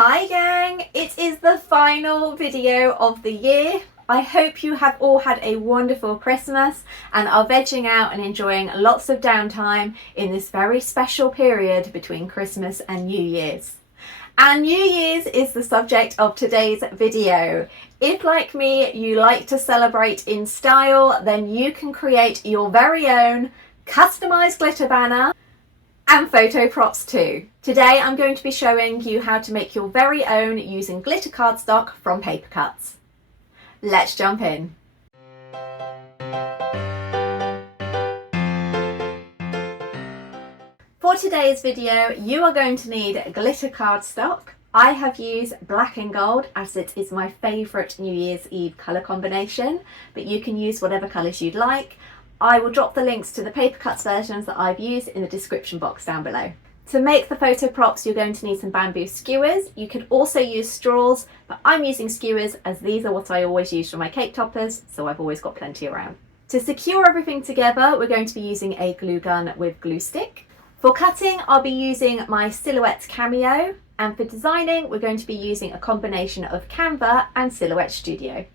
Hi gang, it is the final video of the year. I hope you have all had a wonderful Christmas and are vegging out and enjoying lots of downtime in this very special period between Christmas and New Year's. And New Year's is the subject of today's video. If, like me, you like to celebrate in style, then you can create your very own customized glitter banner and photo props too. Today I'm going to be showing you how to make your very own using glitter cardstock from PaperCutz. Let's jump in. For today's video, you are going to need glitter cardstock. I have used black and gold as it is my favourite New Year's Eve colour combination, but you can use whatever colours you'd like. I will drop the links to the PaperCutz versions that I've used in the description box down below. To make the photo props, you're going to need some bamboo skewers. You could also use straws, but I'm using skewers as these are what I always use for my cake toppers, so I've always got plenty around. To secure everything together, we're going to be using a glue gun with glue stick. For cutting, I'll be using my Silhouette Cameo, and for designing, we're going to be using a combination of Canva and Silhouette Studio.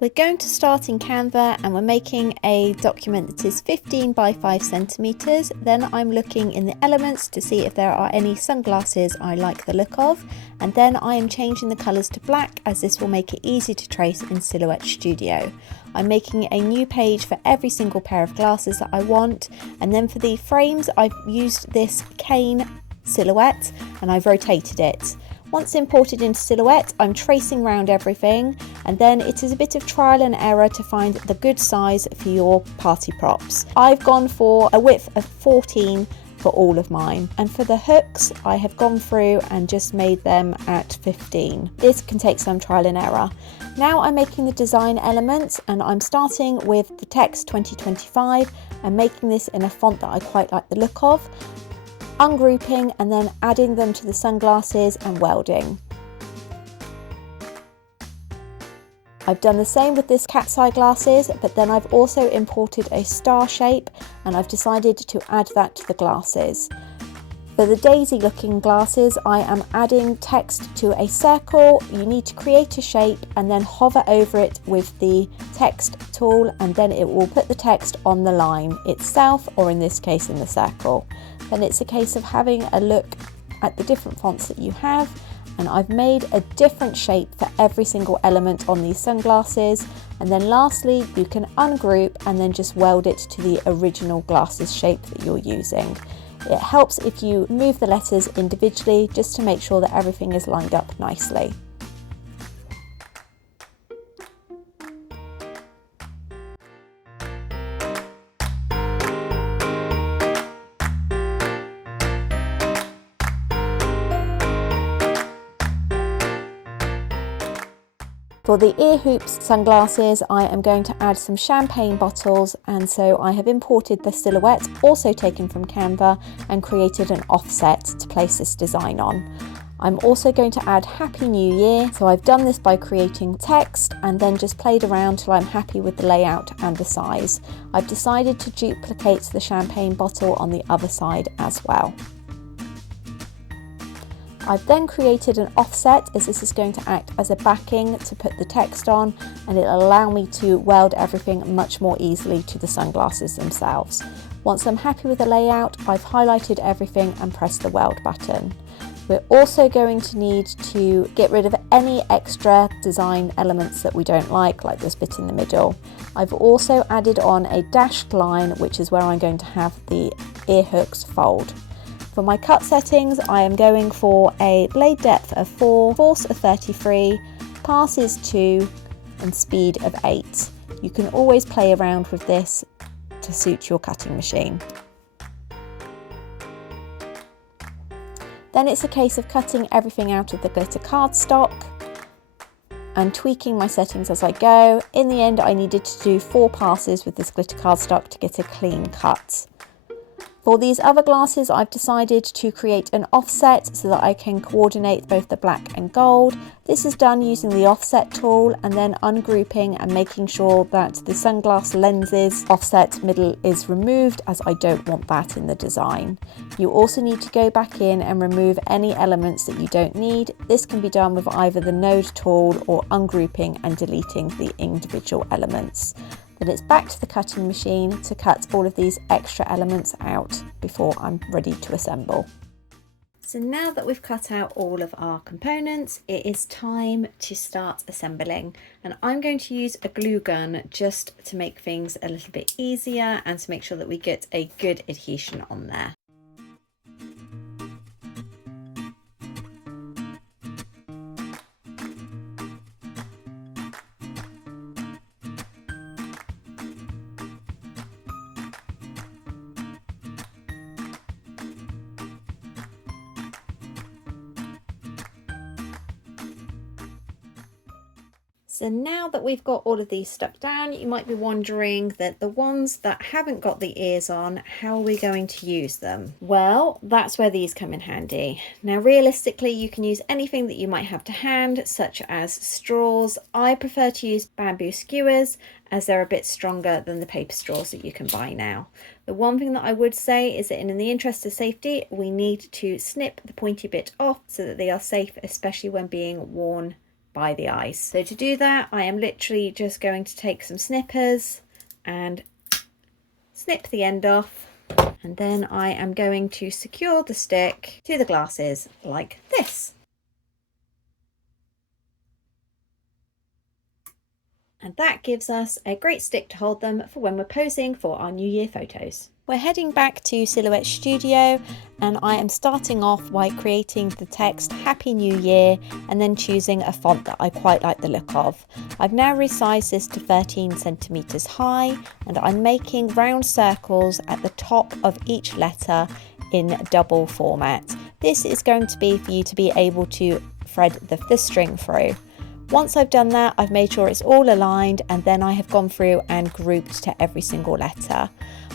We're going to start in Canva and we're making a document that is 15 by 5 centimeters. Then I'm looking in the elements to see if there are any sunglasses I like the look of, and then I am changing the colours to black as this will make it easy to trace in Silhouette Studio. I'm making a new page for every single pair of glasses that I want, and then for the frames I've used this cane silhouette and I've rotated it. Once imported into Silhouette, I'm tracing around everything, and then it is a bit of trial and error to find the good size for your party props. I've gone for a width of 14 for all of mine, and for the hooks I have gone through and just made them at 15. This can take some trial and error. Now I'm making the design elements, and I'm starting with the text 2025 and making this in a font that I quite like the look of, ungrouping and then adding them to the sunglasses and welding. I've done the same with this cat's eye glasses, but then I've also imported a star shape and I've decided to add that to the glasses. For the daisy looking glasses, I am adding text to a circle. You need to create a shape and then hover over it with the text tool, and then it will put the text on the line itself, or in this case in the circle. Then it's a case of having a look at the different fonts that you have, and I've made a different shape for every single element on these sunglasses. And then lastly, you can ungroup and then just weld it to the original glasses shape that you're using. It helps if you move the letters individually just to make sure that everything is lined up nicely. For the ear hoops sunglasses, I am going to add some champagne bottles, and so I have imported the silhouette, also taken from Canva, and created an offset to place this design on. I'm also going to add Happy New Year, so I've done this by creating text and then just played around till I'm happy with the layout and the size. I've decided to duplicate the champagne bottle on the other side as well. I've then created an offset, as this is going to act as a backing to put the text on, and it'll allow me to weld everything much more easily to the sunglasses themselves. Once I'm happy with the layout, I've highlighted everything and pressed the weld button. We're also going to need to get rid of any extra design elements that we don't like this bit in the middle. I've also added on a dashed line, which is where I'm going to have the ear hooks fold. For my cut settings, I am going for a blade depth of 4, force of 33, passes 2, and speed of 8. You can always play around with this to suit your cutting machine. Then it's a case of cutting everything out of the glitter cardstock and tweaking my settings as I go. In the end, I needed to do 4 passes with this glitter cardstock to get a clean cut. For these other glasses, I've decided to create an offset so that I can coordinate both the black and gold. This is done using the offset tool and then ungrouping and making sure that the sunglass lenses offset middle is removed, as I don't want that in the design. You also need to go back in and remove any elements that you don't need. This can be done with either the node tool or ungrouping and deleting the individual elements. Then it's back to the cutting machine to cut all of these extra elements out before I'm ready to assemble. So now that we've cut out all of our components, it is time to start assembling. And I'm going to use a glue gun just to make things a little bit easier and to make sure that we get a good adhesion on there. So now that we've got all of these stuck down, you might be wondering that the ones that haven't got the ears on, how are we going to use them? Well, that's where these come in handy. Now, realistically, you can use anything that you might have to hand, such as straws. I prefer to use bamboo skewers as they're a bit stronger than the paper straws that you can buy now. The one thing that I would say is that in the interest of safety, we need to snip the pointy bit off so that they are safe, especially when being worn by the eyes. So to do that, I am literally just going to take some snippers and snip the end off, and then I am going to secure the stick to the glasses like this. And that gives us a great stick to hold them for when we're posing for our New Year photos. We're heading back to Silhouette Studio, and I am starting off by creating the text Happy New Year and then choosing a font that I quite like the look of. I've now resized this to 13 centimeters high, and I'm making round circles at the top of each letter in double format. This is going to be for you to be able to thread the string through. Once I've done that, I've made sure it's all aligned, and then I have gone through and grouped to every single letter.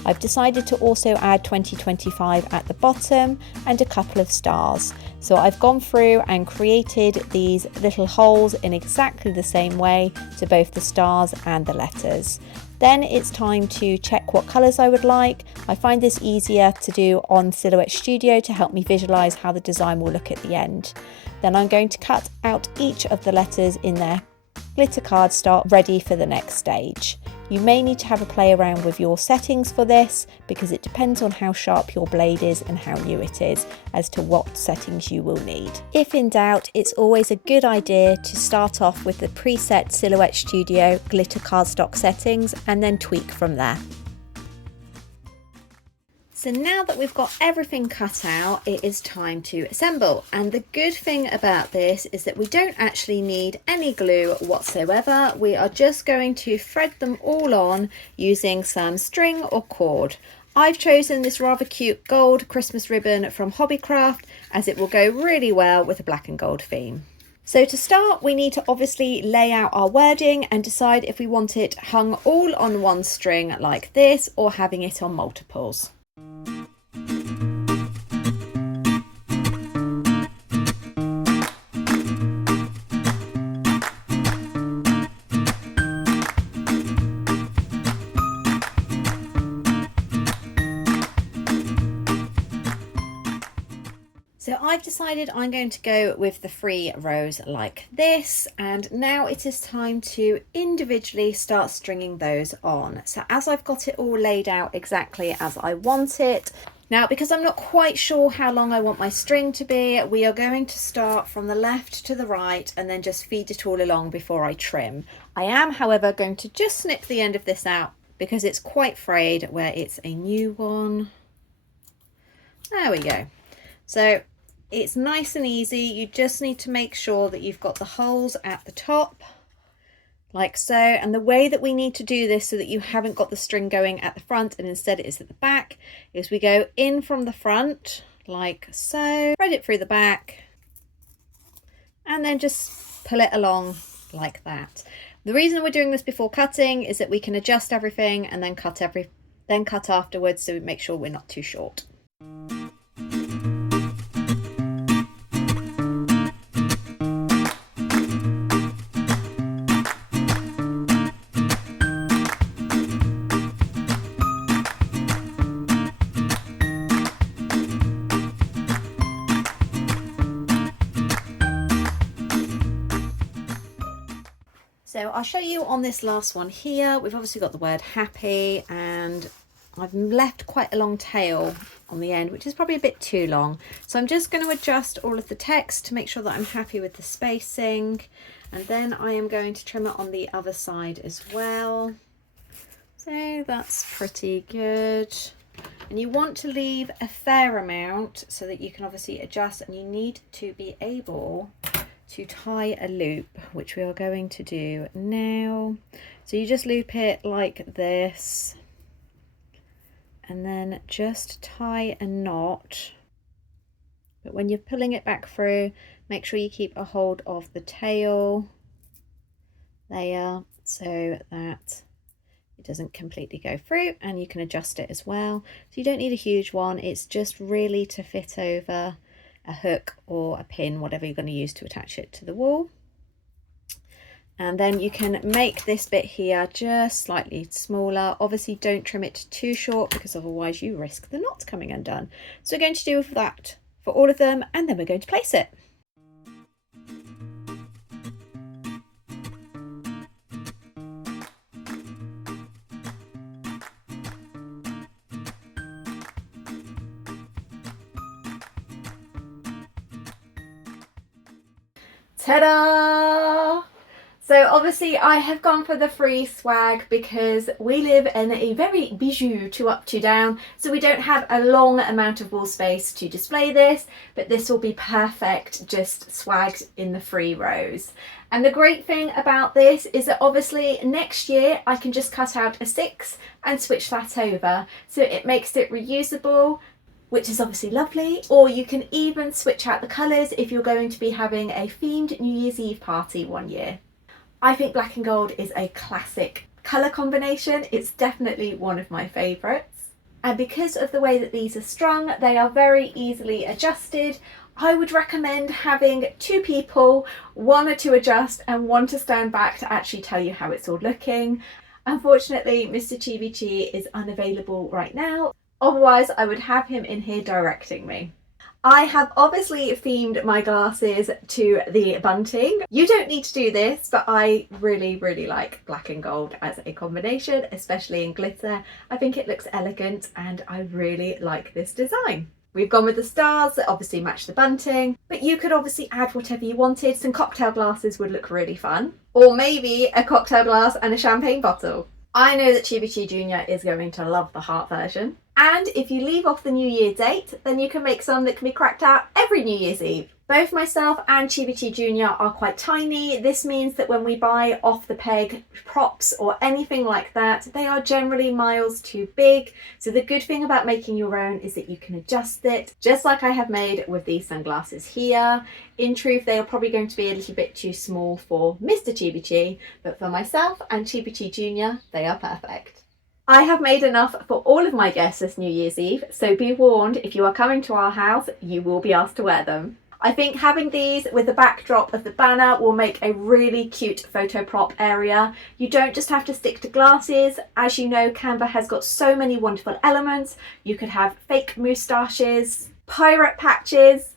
I've decided to also add 2025 at the bottom and a couple of stars. So I've gone through and created these little holes in exactly the same way to both the stars and the letters. Then it's time to check what colours I would like. I find this easier to do on Silhouette Studio to help me visualise how the design will look at the end. Then I'm going to cut out each of the letters in their glitter cardstock, ready for the next stage. You may need to have a play around with your settings for this, because it depends on how sharp your blade is and how new it is as to what settings you will need. If in doubt, it's always a good idea to start off with the preset Silhouette Studio glitter cardstock settings and then tweak from there. So now that we've got everything cut out, it is time to assemble. And the good thing about this is that we don't actually need any glue whatsoever. We are just going to thread them all on using some string or cord. I've chosen this rather cute gold Christmas ribbon from Hobbycraft, as it will go really well with a black and gold theme. So to start, we need to obviously lay out our wording and decide if we want it hung all on one string like this or having it on multiples. So I've decided I'm going to go with the 3 rows like this, and now it is time to individually start stringing those on. So as I've got it all laid out exactly as I want it, now because I'm not quite sure how long I want my string to be, we are going to start from the left to the right and then just feed it all along before I trim. I am, however, going to just snip the end of this out because it's quite frayed where it's a new one. There we go. So it's nice and easy. You just need to make sure that you've got the holes at the top, like so. And the way that we need to do this so that you haven't got the string going at the front and instead it is at the back is we go in from the front, like so, thread it through the back, and then just pull it along like that. The reason we're doing this before cutting is that we can adjust everything and then cut then cut afterwards, so we make sure we're not too short. So I'll show you on this last one here. We've obviously got the word happy, and I've left quite a long tail on the end, which is probably a bit too long. So I'm just going to adjust all of the text to make sure that I'm happy with the spacing. And then I am going to trim it on the other side as well. So that's pretty good. And you want to leave a fair amount so that you can obviously adjust, and you need to be able to tie a loop, which we are going to do now. So you just loop it like this, and then just tie a knot. But when you're pulling it back through, make sure you keep a hold of the tail there so that it doesn't completely go through, and you can adjust it as well. So you don't need a huge one, it's just really to fit over a hook or a pin, whatever you're going to use to attach it to the wall. And then you can make this bit here just slightly smaller. Obviously don't trim it too short, because otherwise you risk the knot coming undone. So we're going to do that for all of them, and then we're going to place it. Ta-da! So obviously I have gone for the free swag because we live in a very bijou 2 up 2 down, so we don't have a long amount of wall space to display this, but this will be perfect just swagged in the free rows. And the great thing about this is that obviously next year I can just cut out a 6 and switch that over, so it makes it reusable, which is obviously lovely. Or you can even switch out the colours if you're going to be having a themed New Year's Eve party one year. I think black and gold is a classic colour combination. It's definitely one of my favourites. And because of the way that these are strung, they are very easily adjusted. I would recommend having 2 people, one to adjust and one to stand back to actually tell you how it's all looking. Unfortunately, Mr. Chibi Chi is unavailable right now. Otherwise, I would have him in here directing me. I have obviously themed my glasses to the bunting. You don't need to do this, but I really like black and gold as a combination, especially in glitter. I think it looks elegant and I really like this design. We've gone with the stars that obviously match the bunting, but you could obviously add whatever you wanted. Some cocktail glasses would look really fun, or maybe a cocktail glass and a champagne bottle. I know that Chibi Chi Jr. is going to love the heart version. And if you leave off the New Year date, then you can make some that can be cracked out every New Year's Eve. Both myself and Chibi Chi Jr. are quite tiny. This means that when we buy off the peg props or anything like that, they are generally miles too big. So the good thing about making your own is that you can adjust it, just like I have made with these sunglasses here. In truth, they are probably going to be a little bit too small for Mr. Chibi Chi, but for myself and Chibi Chi Jr., they are perfect. I have made enough for all of my guests this New Year's Eve, so be warned, if you are coming to our house, you will be asked to wear them. I think having these with the backdrop of the banner will make a really cute photo prop area. You don't just have to stick to glasses. As you know, Canva has got so many wonderful elements. You could have fake moustaches, pirate patches.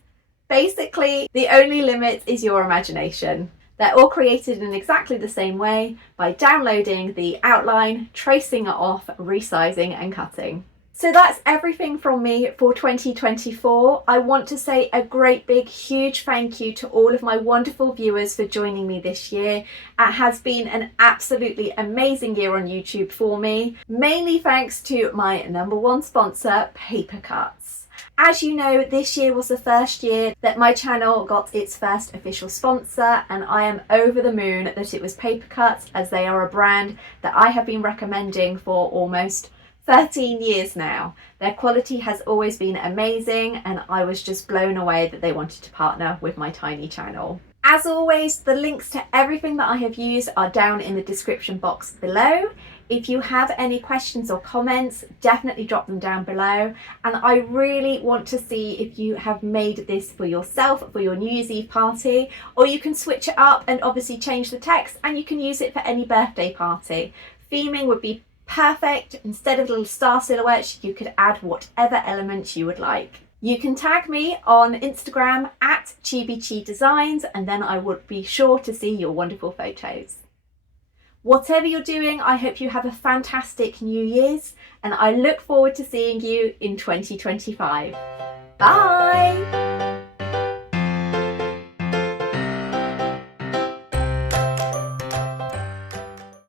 Basically, the only limit is your imagination. They're all created in exactly the same way by downloading the outline, tracing it off, resizing and cutting. So that's everything from me for 2024. I want to say a great big huge thank you to all of my wonderful viewers for joining me this year. It has been an absolutely amazing year on YouTube for me, mainly thanks to my #1 sponsor, PaperCutz. As you know, this year was the first year that my channel got its first official sponsor, and I am over the moon that it was PaperCutz, as they are a brand that I have been recommending for almost 13 years now. Their quality has always been amazing, and I was just blown away that they wanted to partner with my tiny channel. As always, the links to everything that I have used are down in the description box below. If you have any questions or comments, definitely drop them down below. And I really want to see if you have made this for yourself, for your New Year's Eve party, or you can switch it up and obviously change the text, and you can use it for any birthday party. Theming would be perfect. Instead of little star silhouettes, you could add whatever elements you would like. You can tag me on Instagram at ChibiChiDesigns, and then I would be sure to see your wonderful photos. Whatever you're doing, I hope you have a fantastic New Year's, and I look forward to seeing you in 2025. Bye!